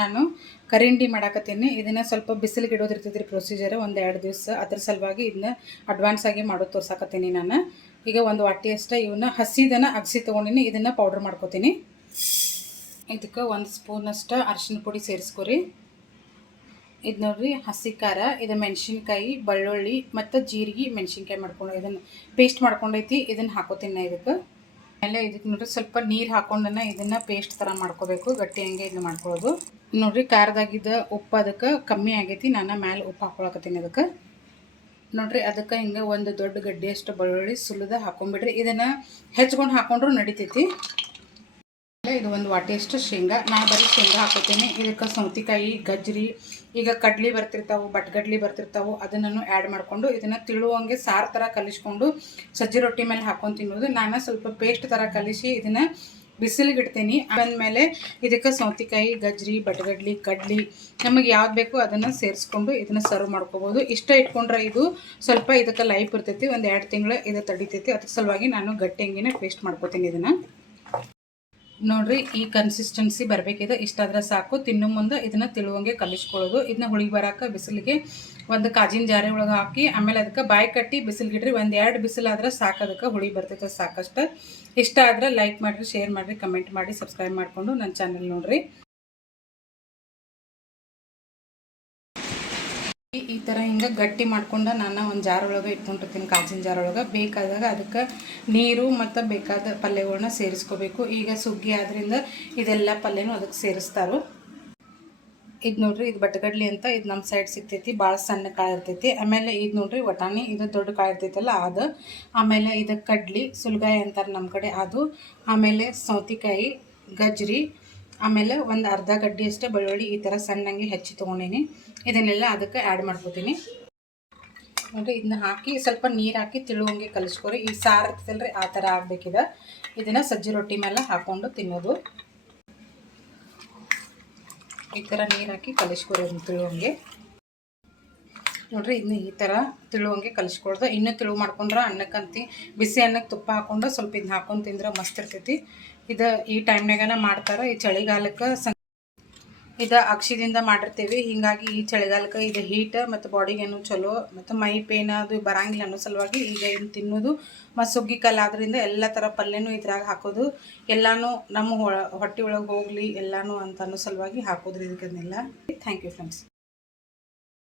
ನಾನು ಕರಿಂಡಿ ಮಾಡಾಕತ್ತೀನಿ. ಇದನ್ನು ಸ್ವಲ್ಪ ಬಿಸಿಲಿಗೆ ಇಡೋದಿರ್ತೈತೆ ರೀ ಪ್ರೊಸೀಜರ್ ಒಂದು ಎರಡು ದಿವಸ. ಅದ್ರ ಸಲುವಾಗಿ ಇದನ್ನ ಅಡ್ವಾನ್ಸ್ ಆಗಿ ಮಾಡೋದು ತೋರ್ಸಾಕತ್ತೀನಿ ನಾನು. ಈಗ ಒಂದು ವಾಟಿ ಅಷ್ಟೇ ಇವನ್ನ ಹಸಿದನ ಅಗಸಿ ತೊಗೊಂಡಿನಿ, ಇದನ್ನು ಪೌಡ್ರ್ ಮಾಡ್ಕೊತೀನಿ. ಇದಕ್ಕೆ ಒಂದು ಸ್ಪೂನಷ್ಟು ಅರಿಶಿನ ಪುಡಿ ಸೇರಿಸ್ಕೊರಿ. ಇದು ನೋಡ್ರಿ ಹಸಿ ಖಾರ, ಇದು ಮೆಣಸಿನ್ಕಾಯಿ, ಬೆಳ್ಳುಳ್ಳಿ ಮತ್ತು ಜೀರಿಗೆ ಮೆಣಸಿನ್ಕಾಯಿ ಮಾಡ್ಕೊಂಡು ಇದನ್ನು ಪೇಸ್ಟ್ ಮಾಡ್ಕೊಂಡೈತಿ, ಇದನ್ನು ಹಾಕೋತೀನಿ ಇದಕ್ಕೆ. ಆಮೇಲೆ ಇದಕ್ಕೆ ನೋಡ್ರಿ ಸ್ವಲ್ಪ ನೀರು ಹಾಕೊಂಡನ ಇದನ್ನ ಪೇಸ್ಟ್ ಥರ ಮಾಡ್ಕೋಬೇಕು. ಗಟ್ಟಿ ಹಂಗೆ ಇದು ಮಾಡ್ಕೊಳ್ಳೋದು. ನೋಡ್ರಿ ಖಾರದಾಗಿದ್ದ ಉಪ್ಪು ಅದಕ್ಕೆ ಕಮ್ಮಿ ಆಗೈತಿ. ನಾನು ಮ್ಯಾಲೆ ಉಪ್ಪು ಹಾಕೊಳಕತ್ತೀನಿ ಅದಕ್ಕೆ. ನೋಡ್ರಿ ಅದಕ್ಕೆ ಹಿಂಗೆ ಒಂದು ದೊಡ್ಡ ಗಡ್ಡೆಯಷ್ಟು ಬೆಳ್ಳುಳ್ಳಿ ಸುಲಿದ ಹಾಕೊಂಬಿಡ್ರಿ. ಇದನ್ನು ಹೆಚ್ಕೊಂಡು ಹಾಕೊಂಡ್ರು ನಡಿತೈತಿ. ಇದು ಒಂದು ವಾಟಿಯಷ್ಟು ಶೇಂಗಾ. ನಾ ಬರೀ ಶೇಂಗಾ ಹಾಕೋತೀನಿ ಇದಕ್ಕೆ ಸೌತಿಕಾಯಿ, ಗಜ್ರಿ, ಈಗ ಕಡ್ಲಿ ಬರ್ತಿರ್ತಾವೆ, ಬಟ್ಗಡ್ಲಿ ಬರ್ತಿರ್ತಾವೆ ಅದನ್ನು ಆ್ಯಡ್ ಮಾಡಿಕೊಂಡು ಇದನ್ನು ತಿಳುವಂಗೆ ಸಾರು ಥರ ಕಲಿಸ್ಕೊಂಡು ಸಜ್ಜಿ ರೊಟ್ಟಿ ಮೇಲೆ ಹಾಕೊಂಡು ತಿನ್ನೋದು ನಾನು ಸ್ವಲ್ಪ ಪೇಸ್ಟ್ ಥರ ಕಲಿಸಿ ಇದನ್ನು ಬಿಸಿಲಿಗೆ ಇಡ್ತೀನಿ. ಆಮೇಲೆ ಇದಕ್ಕೆ ಸೌತಿಕಾಯಿ, ಗಜ್ರಿ, ಬಟ್ಗಡ್ಲಿ, ಕಡ್ಲಿ ನಮಗೆ ಯಾವ್ದು ಬೇಕು ಅದನ್ನು ಸೇರಿಸ್ಕೊಂಡು ಇದನ್ನು ಸರ್ವ್ ಮಾಡ್ಕೋಬೋದು. ಇಷ್ಟ ಇಟ್ಕೊಂಡ್ರೆ ಇದು ಸ್ವಲ್ಪ ಇದಕ್ಕೆ ಲೈಫ್ ಇರ್ತೈತಿ. ಒಂದು ಎರಡು ತಿಂಗಳು ಇದು ತಡಿತೈತಿ. ಅದ್ರ ಸಲುವಾಗಿ ನಾನು ಗಟ್ಟಿ ಪೇಸ್ಟ್ ಮಾಡ್ಕೋತೀನಿ ಇದನ್ನು. ನೋಡ್ರಿ, ಈ ಕನ್ಸಿಸ್ಟೆನ್ಸಿ ಬರಬೇಕಿದೆ. ಇಷ್ಟಾದ್ರೆ ಸಾಕು. ತಿನ್ನು ಮುಂದೆ ಇದನ್ನ ತಿಳುವಂಗೆ ಕಲಿಸ್ಕೊಳ್ಳೋದು. ಇದನ್ನ ಹುಳಿ ಬರಾಕ ಬಿಸಿಲಿಗೆ ಒಂದು ಕಾಜಿನ ಜಾರಿ ಒಳಗೆ ಹಾಕಿ, ಆಮೇಲೆ ಅದಕ್ಕೆ ಬಾಯಿ ಕಟ್ಟಿ ಬಿಸಿಲಿಗೆ ಇಡ್ರಿ ಒಂದು ಎರಡು ಬಿಸಿಲಾದ್ರೆ ಸಾಕು. ಅದಕ್ಕೆ ಹುಳಿ ಬರ್ತೈತೆ ಸಾಕಷ್ಟು. ಇಷ್ಟ ಆದರೆ ಲೈಕ್ ಮಾಡಿರಿ ಶೇರ್ ಮಾಡಿರಿ ಕಮೆಂಟ್ ಮಾಡಿ ಸಬ್ಸ್ಕ್ರೈಬ್ ಮಾಡಿಕೊಂಡು ನನ್ನ ಚಾನಲ್ ನೋಡ್ರಿ. ಈ- ಥರ ಹಿಂಗೆ ಗಟ್ಟಿ ಮಾಡ್ಕೊಂಡು ನಾನು ಒಂದು ಜಾರೊಳಗೆ ಇಟ್ಕೊಂಡಿರ್ತೀನಿ, ಕಾಜಿನ ಜಾರೊಳಗೆ ಬೇಕಾದಾಗ ಅದಕ್ಕೆ ನೀರು ಮತ್ತು ಬೇಕಾದ ಪಲ್ಯಗಳನ್ನ ಸೇರಿಸ್ಕೋಬೇಕು. ಈಗ ಸುಗ್ಗಿ ಆದ್ರಿಂದ ಇದೆಲ್ಲ ಪಲ್ಯನೂ ಅದಕ್ಕೆ ಸೇರಿಸ್ತಾರು. ಇದು ನೋಡ್ರಿ, ಇದು ಬಟ್ಟಗಡ್ಲಿ ಅಂತ ಇದು ನಮ್ಮ ಸೈಡ್ ಸಿಗ್ತೈತಿ ಭಾಳ ಸಣ್ಣ ಕಾಳು ಇರ್ತೈತಿ. ಆಮೇಲೆ ಇದು ನೋಡ್ರಿ, ವಟಾಣಿ, ಇದು ದೊಡ್ಡ ಕಾಳು ಇರ್ತೈತಲ್ಲ ಅದು. ಆಮೇಲೆ ಇದು ಕಡ್ಲಿ, ಸುಲ್ಗಾಯಿ ಅಂತಾರೆ ನಮ್ಮ ಕಡೆ ಅದು. ಆಮೇಲೆ ಸೌತಿಕಾಯಿ, ಗಜ್ರಿ ಆಮೇಲೆ ಒಂದು ಅರ್ಧ ಗಡ್ಡಿ ಅಷ್ಟೇ ಬೆಳ್ಳುಳ್ಳಿ ಈ ಥರ ಸಣ್ಣಂಗೆ ಹೆಚ್ಚಿ ತೊಗೊಂಡೀನಿ. ಇದನ್ನೆಲ್ಲ ಅದಕ್ಕೆ ಆ್ಯಡ್ ಮಾಡ್ಕೋತೀನಿ. ನೋಡಿರಿ ಇದನ್ನ ಹಾಕಿ ಸ್ವಲ್ಪ ನೀರು ಹಾಕಿ ತಿಳುವಂಗೆ ಕಲಿಸ್ಕೊರಿ. ಈ ಸಾರು ಇರ್ತದಲ್ರಿ ಆ ಥರ ಆಗಬೇಕಿದೆ. ಇದನ್ನು ಸಜ್ಜಿ ರೊಟ್ಟಿ ಮೇಲೆ ಹಾಕ್ಕೊಂಡು ತಿನ್ನೋದು. ಈ ಥರ ನೀರು ಹಾಕಿ ಕಲಿಸ್ಕೊರಿ ತಿಳುವಂಗೆ. ನೋಡ್ರಿ ಇದನ್ನ ಈ ಥರ ತಿಳುವಂಗೆ ಕಲಿಸ್ಕೊಳ್ದು ಇನ್ನೂ ತಿಳು ಮಾಡ್ಕೊಂಡ್ರೆ ಅನ್ನಕ್ಕಂತಿ, ಬಿಸಿ ಅನ್ನಕ್ಕೆ ತುಪ್ಪ ಹಾಕೊಂಡು ಸ್ವಲ್ಪ ಇದನ್ನ ಹಾಕೊಂಡು ತಿಂದ್ರೆ ಮಸ್ತ್ ಇರ್ತೈತಿ. ಇದು ಈ ಟೈಮ್ನಾಗನ ಮಾಡ್ತಾರೆ ಈ ಚಳಿಗಾಲಕ್ಕೆ ಸಂ ಇದು ಅಕ್ಷಿದಿಂದ ಮಾಡಿರ್ತೀವಿ. ಹೀಗಾಗಿ ಈ ಚಳಿಗಾಲಕ್ಕೆ ಇದು ಹೀಟ್ ಮತ್ತು ಬಾಡಿಗೇನು ಚಲೋ, ಮತ್ತು ಮೈ ಪೇನ್ ಅದು ಬರಂಗಿಲ್ಲ ಅನ್ನೋ ಸಲುವಾಗಿ ಈಗ ಇದನ್ನು ತಿನ್ನೋದು. ಮತ್ತು ಸುಗ್ಗಿ ಕಲ್ಲಾದ್ರಿಂದ ಎಲ್ಲ ಥರ ಪಲ್ಯನೂ ಇದ್ರಾಗ ಹಾಕೋದು. ಎಲ್ಲನೂ ನಮ್ಮ ಹೊಟ್ಟೆ ಒಳಗೆ ಹೋಗಲಿ ಎಲ್ಲನೂ ಅಂತ ಅನ್ನೋ ಸಲುವಾಗಿ ಹಾಕೋದ್ರಿ ಇದಕ್ಕೆಲ್ಲ ಥ್ಯಾಂಕ್ ಯು ಫ್ರೆಂಡ್ಸ್